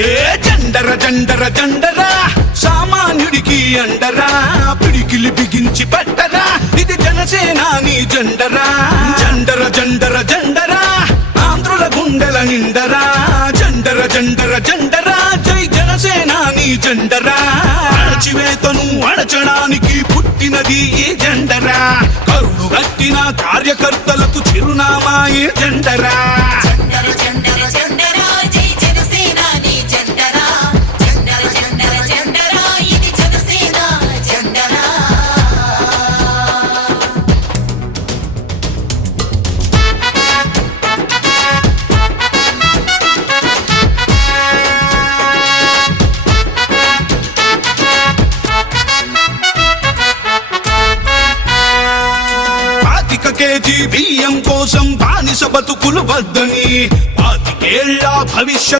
ఏ జెండర జెండర జెండర సామాన్యుడికి అండరా పిడికిలి బిగించి పట్టరా ఇది జనసేనాని జెండరా జెండర జెండర జెండర ఆంధ్రుల గుండెల నిండరా జెండర జెండర జెండర జై జనసేనాని జెండరా అణచివేతను అణచడానికి పుట్టినది ఈ జెండరా కరుడు గట్టిన కార్యకర్తలకు చిరునామా ఈ జెండరా కేజీ బియ్యం కోసం బానిస బతుకులు వద్దని 25 ఏళ్ల భవిష్యత్